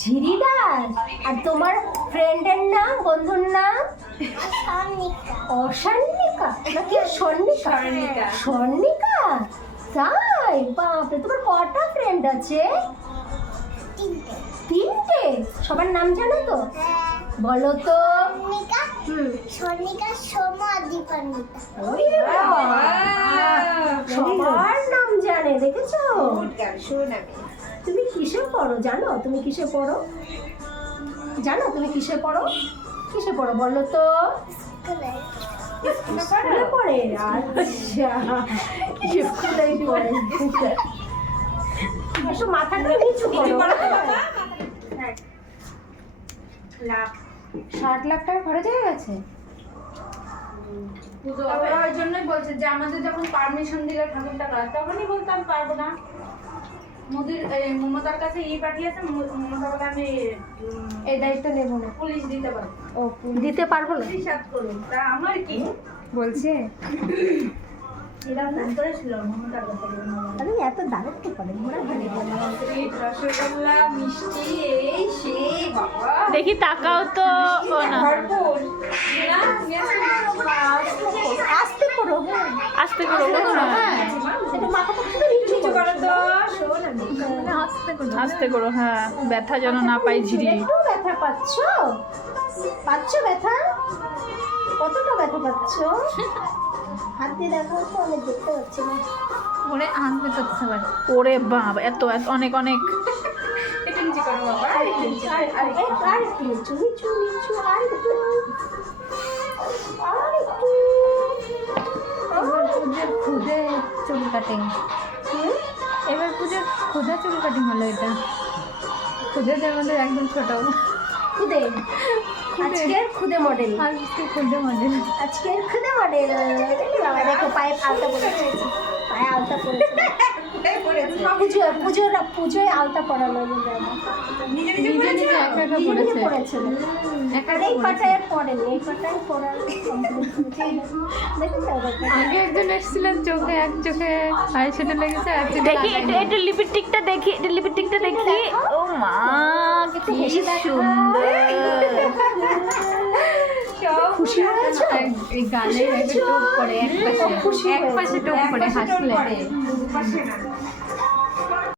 ঝিরি দাস। আর তোমার ফ্রেন্ডের নাম, বন্ধুর নাম? অসান্নিকা নাকি স্বর্ণিকা? স্বর্ণিকা। তাই? বাপরে, তোমার কটা ফ্রেন্ড আছে? তিনটে। সবার নাম জানো তো? বলো তো। স্বর্ণিকা, সোমা আর দীপান্বিতা। ওই বাবা, সবার নাম জানে, দেখেছো? তুমি কিসে পড়ো জানো? তুমি কিসে পড়ো জানো? তুমি কিসে পড়ো? কিসে পড়ো বলো তো? স্কুলে পড়ে? আচ্ছা, স্কুলেই পড়ে। এসো, মাথাটা নিচু করো। 60 লাখ টাকা খরচ হয়ে গেছে। ওরা ওই জন্যই বলছে যে আমাদের যখন পারমিশন দিলে ঠাকুরটা কাজ, তখনই বলতাম পারবো না। মোদির মমতার কাছে পাঠিয়েছে, মমতা বলে আমি এই দায়িত্ব নেবো না। পুলিশ দিতে পারবো। ও দিতে পারবো না। পুলিশ হাত করুন, তা আমার কি? বলছে এরা ফোন করেছিল মমতার কাছে। আরে এত দাঁড়াতে পারে মোরা ভালো রসগোল্লা, মিষ্টি, এই সেই বাবা দেখি তাকাও তো। ও না, ভরপুর। আস্তে করো। হ্যাঁ, আস্তে করো। হ্যাঁ, এটা মাথাটা পুরো নিচু করো তো আস্তে করো। হ্যাঁ, ব্যথা যেন না পাই ঝিরি। একটু ব্যথা পাচ্ছ? ব্যথা? কতটা ব্যথা পাচ্ছ? হাত দিয়ে দেখাও তো, আমি দেখতে পাচ্ছি না। ওরে হাত বেরোতে পারে। ওরে বাবা, এত এত অনেক অনেক। একটু নিচে করো বাবা। আরেকটু নিচু, আরেকটু নিচু, আরেকটু। এবার পুজোর খুদে চুল কাটিং। এবার পুজোর খুদে চুল কাটিং হলো এটা। খুদেদের মধ্যে একদম ছোট। খুদে। আজকের খুদে মডেল। আজকে খুদে মডেল। আজকের খুদে মডেল। বাবা দেখো, পায়ে আলতা পরেছে। পায়ে আলতা পরেছে। পুজোয় আলতা পরানো নিজে নিজে নিজে একা একা পড়েছে। পড়েছে। এই পাটায় পড়েনি, এই পাটায় পড়ার দেখেছো? আগে একজন এসেছিলেন, চোখে এক চোখে আইশ্যাডো লেগেছে, এক চোখে দেখি লাগায়নি। এটা লিপস্টিকটা দেখি, এটা লিপস্টিকটা দেখি। ও মা, কি সুন্দর। খুশি হয়েছো? এই গালে টোপ পড়ে এক পাশে, খুশি এক পাশে টোপ পড়ে হাসলে। পাশে না।